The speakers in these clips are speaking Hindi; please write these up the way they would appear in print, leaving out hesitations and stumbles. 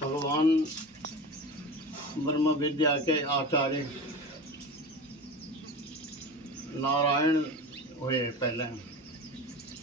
भगवान ब्रह्म विद्या के आचार्य नारायण हुए। पहले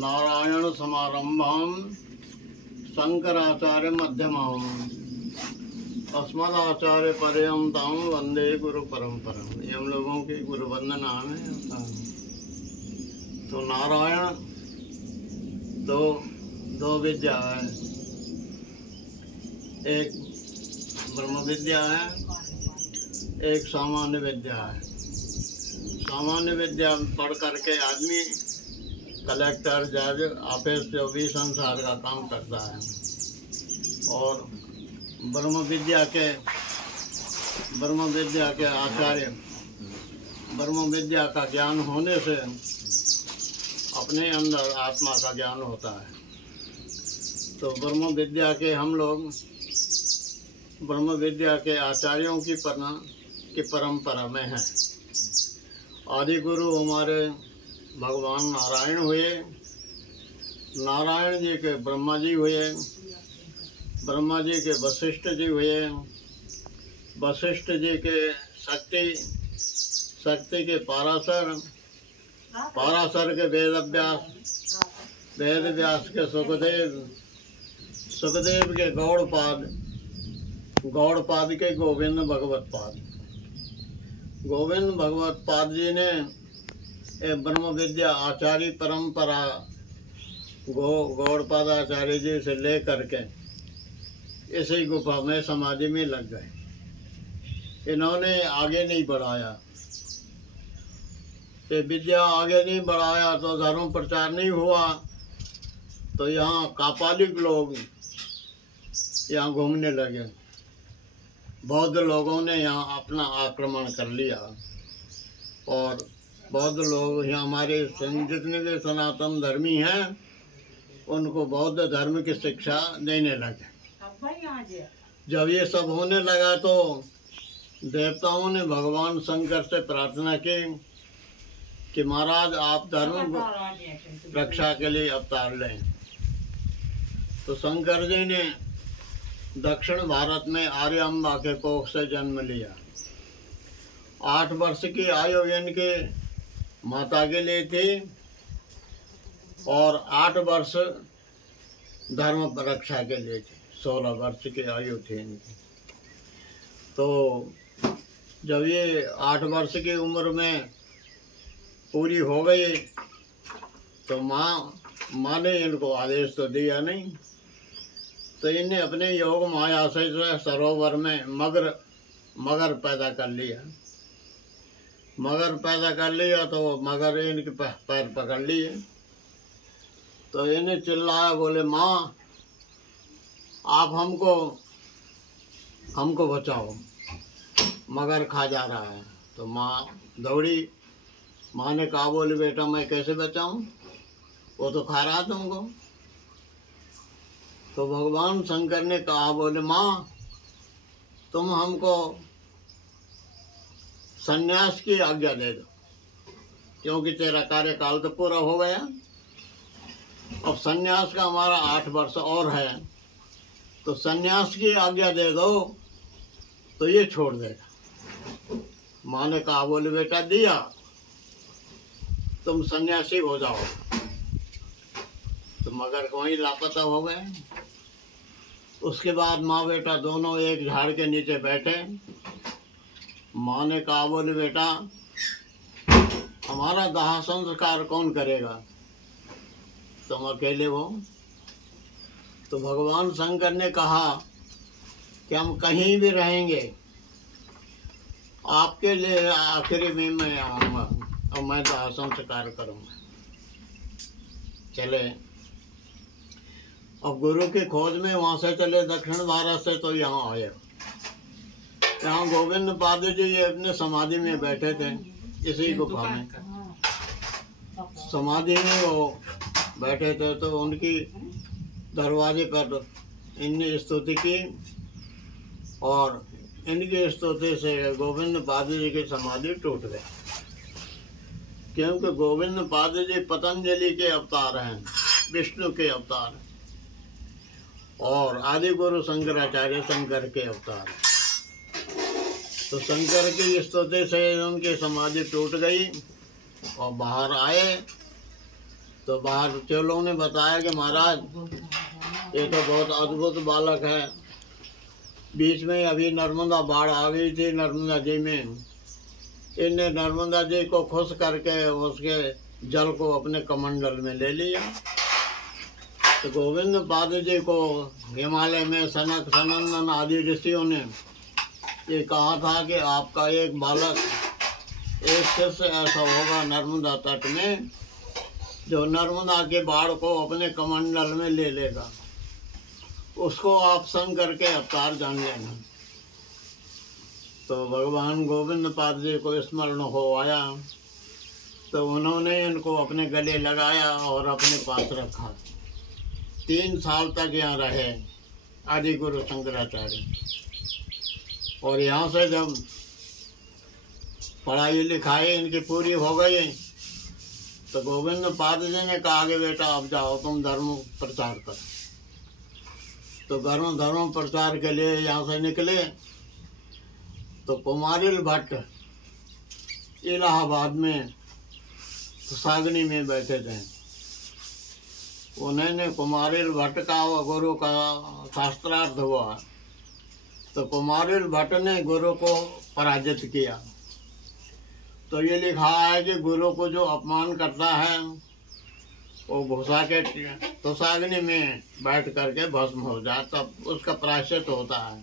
नारायण समारंभाम शंकराचार्य मध्यमाम अस्मदाचार्य पर्यंतम वंदे गुरु परंपरा। ये हम लोगों की गुरु वंदना है। तो नारायण दो विद्या है, एक ब्रह्म विद्या है, एक सामान्य विद्या है। सामान्य विद्या पढ़ करके आदमी कलेक्टर, जज, ऑफिस जो भी संसार का काम करता है, और ब्रह्म विद्या के आचार्य ब्रह्म विद्या का ज्ञान होने से अपने अंदर आत्मा का ज्ञान होता है। तो ब्रह्म विद्या के हम लोग ब्रह्म विद्या के आचार्यों की परंपरा में हैं। आदि गुरु हमारे भगवान नारायण हुए। नारायण जी के ब्रह्मा जी हुए, ब्रह्मा जी के वशिष्ठ जी हुए, वशिष्ठ जी के शक्ति के पाराशर, पाराशर के वेदव्यास, वेदव्यास के सुखदेव, सुखदेव के गौड़पाद, गौड़पाद के गोविंद भगवत पाद। गोविंद भगवत पाद जी ने ब्रह्म विद्या आचार्य परंपरा गौड़पाद आचार्य जी से ले करके इसी गुफा में समाधि में लग गए। इन्होंने आगे नहीं बढ़ाया, ये विद्या आगे नहीं बढ़ाया तो धर्म प्रचार नहीं हुआ। तो यहाँ कापालिक लोग यहाँ घूमने लगे, बौद्ध लोगों ने यहाँ अपना आक्रमण कर लिया, और बौद्ध लोग यहाँ हमारे जितने भी सनातन धर्मी हैं उनको बौद्ध धर्म की शिक्षा देने लगे। जब ये सब होने लगा तो देवताओं ने भगवान शंकर से प्रार्थना की कि महाराज आप धर्म रक्षा के लिए अवतार लें। तो शंकर जी ने दक्षिण भारत में आर्यम्बा के कोख से जन्म लिया। 8 वर्ष की आयु इनके माता के लिए थी, और 8 वर्ष धर्म रक्षा के लिए थे। 16 वर्ष की आयु थी इनकी। तो जब ये 8 वर्ष की उम्र में पूरी हो गई तो माँ ने इनको आदेश तो दिया नहीं, तो इन्हें अपने योग माया से सरोवर में मगर पैदा कर लिया। मगर पैदा कर लिया तो मगर इनके पैर पकड़ लिए। तो इन्हें चिल्लाया, बोले माँ आप हमको बचाओ, मगर खा जा रहा है। तो माँ दौड़ी। माँ ने कहा, बोले बेटा मैं कैसे बचाऊं, वो तो खा रहा तुमको। तो भगवान शंकर ने कहा, बोले माँ तुम हमको सन्यास की आज्ञा दे दो, क्योंकि तेरा कार्यकाल तो पूरा हो गया। अब सन्यास का हमारा 8 वर्ष और है, तो सन्यास की आज्ञा दे दो तो ये छोड़ देगा। माँ ने कहा, बोले बेटा दिया, तुम सन्यासी हो जाओ। तो मगर वहीं लापता हो गए। उसके बाद माँ बेटा दोनों एक झाड़ के नीचे बैठे। माँ ने कहा, बोले बेटा हमारा दाह संस्कार कौन करेगा, तुम अकेले हो। तो भगवान शंकर ने कहा कि हम कहीं भी रहेंगे, आपके लिए आखिरी में मैं आऊँगा और मैं दाह संस्कार करूँगा। चले अब गुरु की खोज में वहाँ से चले दक्षिण भारत से, तो यहाँ आए। यहाँ गोविंद पाद जी ये अपने समाधि में बैठे थे, इसी गुफा में समाधि में वो बैठे थे। तो उनकी दरवाजे पर इनने स्तुति की, और इनकी स्तुति से गोविंद पाद जी की समाधि टूट गई। क्योंकि गोविंद पाद जी पतंजलि के अवतार हैं, विष्णु के अवतार हैं। और आदि गुरु शंकराचार्य शंकर के अवतार। तो शंकर की स्तुति से उनकी समाधि टूट गई और बाहर आए। तो बाहर चेलों ने बताया कि महाराज ये तो बहुत अद्भुत बालक है। बीच में अभी नर्मदा बाढ़ आ गई थी नर्मदा जी में, इनने नर्मदा जी को खुश करके उसके जल को अपने कमंडल में ले लिया। तो गोविंद पाद जी को हिमालय में सनक सनंदन आदि ऋषियों ने ये कहा था कि आपका एक बालक, एक शिष्य ऐसा होगा नर्मदा तट में जो नर्मदा के बाढ़ को अपने कमंडल में ले लेगा, उसको आप शंकर के अवतार जान लेना। तो भगवान गोविंद पाद जी को स्मरण हो आया, तो उन्होंने इनको अपने गले लगाया और अपने पास रखा। 3 साल तक यहाँ रहे आदि गुरु शंकराचार्य। और यहाँ से जब पढ़ाई लिखाई इनकी पूरी हो गई तो गोविंद पाद जी ने कहा कि बेटा अब जाओ तुम धर्म प्रचार कर। तो धर्म प्रचार के लिए यहाँ से निकले। तो कुमारिल भट्ट इलाहाबाद में सागनी में बैठे थे। उन्होंने कुमारिल भट्ट का व गुरु का शास्त्रार्थ हुआ। तो कुमारिल भट्ट ने गुरु को पराजित किया। तो ये लिखा है कि गुरु को जो अपमान करता है वो भूसा के तुषाग्नि में बैठ करके भस्म हो जाए, तब उसका प्रायश्चित होता है।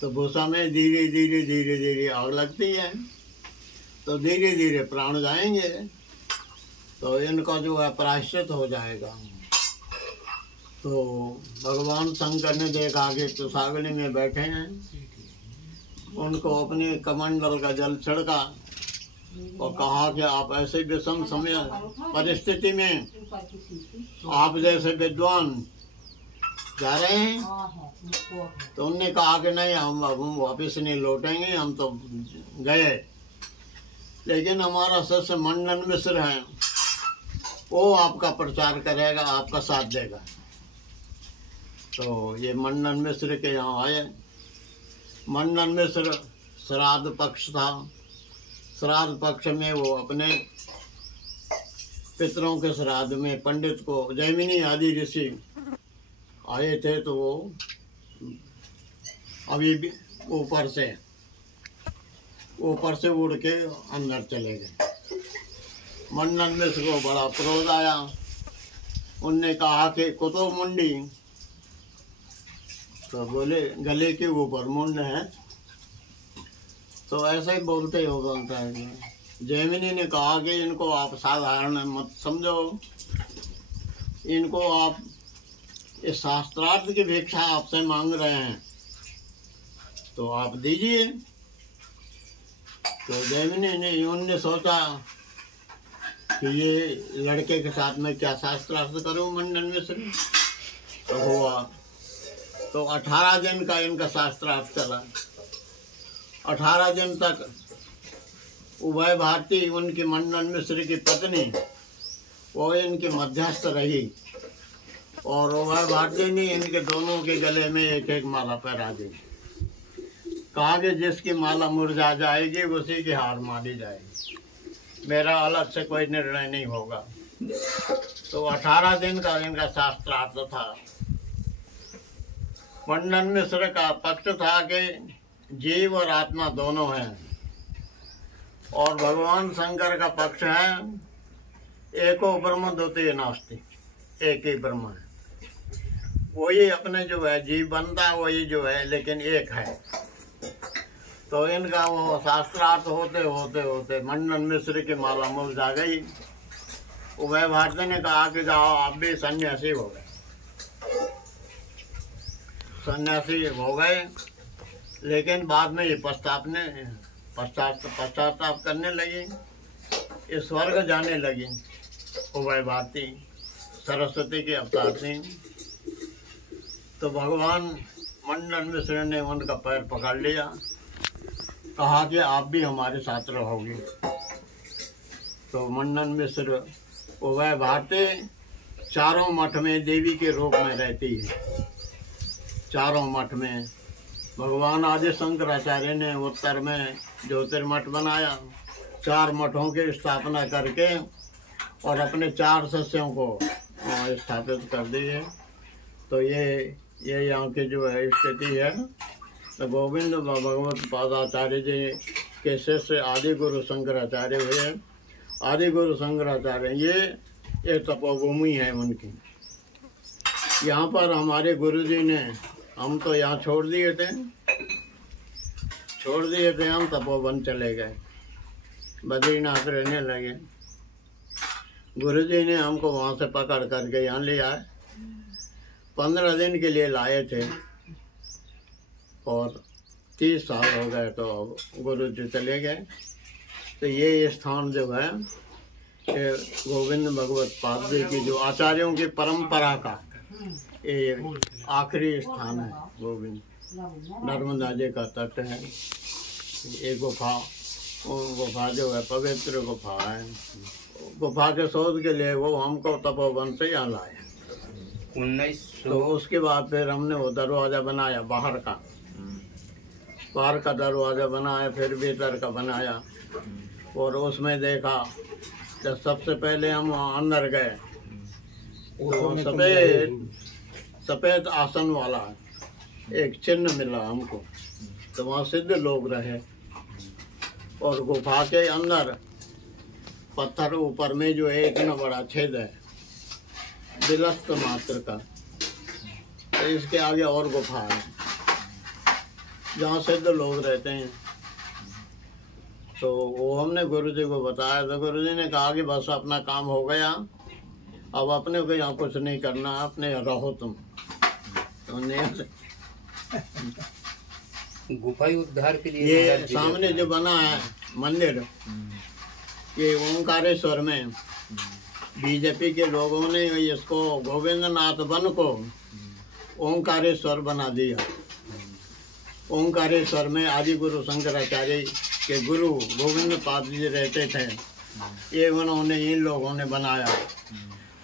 तो भूसा में धीरे धीरे धीरे धीरे आग लगती है, तो धीरे धीरे प्राण जाएंगे, तो इनका जो है प्रायश्चित हो जाएगा। तो भगवान शंकर ने देखा कि तुषाग्नि में बैठे हैं, उनको अपने कमंडल का जल छिड़का और कहा कि आप ऐसे विषम समय परिस्थिति में आप जैसे विद्वान जा रहे हैं। तो उनने कहा कि नहीं, हम वापस नहीं लौटेंगे, हम तो गए, लेकिन हमारा शिष्य मंडन मिश्र है, वो आपका प्रचार करेगा, आपका साथ देगा। तो ये मंडन मिश्र के यहाँ आए। मंडन मिश्र श्राद्ध पक्ष था, श्राद्ध पक्ष में वो अपने पितरों के श्राद्ध में पंडित को जैमिनी आदि ऋषि आए थे। तो वो अभी भी ऊपर से उड़ के अंदर चले गए। मंडन मिश्र को बड़ा क्रोध आया। उनने कहा कि कुतुब मुंडी, तो बोले गले के ऊपर मुंड है, तो ऐसे ही बोलते हैं। जैमिनी ने कहा कि इनको आप साधारण मत समझो, इनको आप इस शास्त्रार्थ की भिक्षा आपसे मांग रहे हैं, तो आप दीजिए। तो जैमिनी ने उनने सोचा कि ये लड़के के साथ में क्या शास्त्रार्थ करूं मंडन मिश्र। तो हुआ तो 18 दिन का इनका शास्त्रार्थ चला। 18 दिन तक उभय भारती, उनकी मंडन मिश्र की पत्नी, वो इनकी मध्यस्थ रही और उभय भारती ने इनके दोनों के गले में एक एक माला पहरा दी। कहा कि जिसकी माला मुरझा जाएगी उसी की हार मारी जाएगी, मेरा अलग से कोई निर्णय नहीं होगा। तो 18 दिन का इनका शास्त्रार्थ था। मंडन मिश्र का पक्ष था कि जीव और आत्मा दोनों हैं, और भगवान शंकर का पक्ष है एको ब्रह्म द्वितीय नास्ति, एक ही ब्रह्म है। वही अपने जो है जीव बनता वही जो है, लेकिन एक है। तो इनका वो शास्त्रार्थ होते होते होते मंडन मिश्र की माला मुरझा गई। उभय भारती ने कहा कि जाओ आप भी सन्यासी हो गए। सन्यासी हो गए, लेकिन बाद में ये पश्चाताप करने लगी, ये स्वर्ग जाने लगी। उभय भारती सरस्वती के अवतार थी। तो भगवान मंडन मिश्र ने उनका पैर पकड़ लिया, कहा कि आप भी हमारे साथ रहोगे। तो मंडन मिश्र उभय भारती चारों मठ में देवी के रूप में रहती है। चारों मठ में भगवान आदि शंकराचार्य ने उत्तर में ज्योतिर्मठ बनाया। 4 मठों की स्थापना करके और अपने 4 शिष्यों को स्थापित कर दी है। तो ये यहाँ की जो है स्थिति है। तो गोविंद भगवत पादाचार्य जी के शिष्य आदि गुरु शंकराचार्य हुए। आदि गुरु शंकराचार्य ये तपोभूमि है उनकी। यहाँ पर हमारे गुरु जी ने, हम तो यहाँ छोड़ दिए थे हम तपोवन चले गए, बद्रीनाथ रहने लगे। गुरु जी ने हमको वहाँ से पकड़ करके यहाँ ले आए। 15 दिन के लिए लाए थे और 30 साल हो गए तो गुरु जी चले गए। तो ये स्थान जो है ये गोविंद भगवत पाद जी की जो आचार्यों की परंपरा का ये आखिरी स्थान है। गोविंद नर्मदा जी का तट है। ये गुफा जो है पवित्र गुफा है। गुफा के शोध के लिए वो हमको तपोवन से यहाँ लाए। 1900 तो उसके बाद फिर हमने वो दरवाज़ा बनाया, बाहर का दरवाज़ा बनाया, फिर भीतर का बनाया। और उसमें देखा जब सबसे पहले हम वहाँ अंदर गए तो सफ़ेद आसन वाला एक चिन्ह मिला हमको। तो वहाँ सिद्ध लोग रहे। और गुफा के अंदर पत्थर ऊपर में जो है इतना बड़ा छेद है दिलस्त मात्र का। तो इसके आगे और गुफा है जहाँ सिद्ध लोग रहते हैं। तो वो हमने गुरु जी को बताया। तो गुरु जी ने कहा कि बस अपना काम हो गया, अब अपने को यहाँ कुछ नहीं करना, अपने रहो तुम। तो गुफा उद्धार के लिए ये सामने जो बना है मंदिर, ये ओंकारेश्वर में बीजेपी के लोगों ने इसको गोविंदनाथ वन को ओंकारेश्वर बना दिया। ओंकारेश्वर में आदि गुरु शंकराचार्य के गुरु गोविंद पाद जी रहते थे। ये उन्होंने इन लोगों ने बनाया।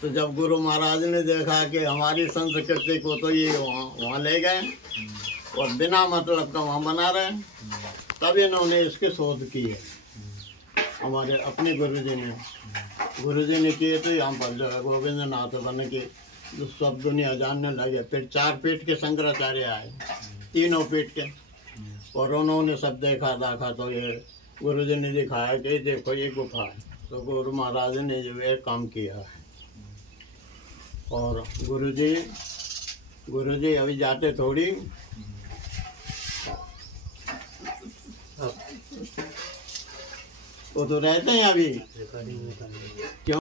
तो जब गुरु महाराज ने देखा कि हमारी संस्कृति को तो ये वहाँ ले गए और बिना मतलब का वहाँ बना रहे, तब इन्होंने इसकी शोध की है। हमारे अपने गुरु जी ने किए। तो यहाँ पर जो है गोविंदनाथ वन के जो सब दुनिया जानने लगे। फिर 4 पीठ के शंकराचार्य आए, 3 पीठ के, और उन्होंने सब देखा तो ये गुरु जी ने दिखाया कि देखो ये गुफा है। तो गुरु महाराज ने जो है काम किया है। और गुरु जी अभी जाते थोड़ी, वो तो रहते हैं अभी। क्यों?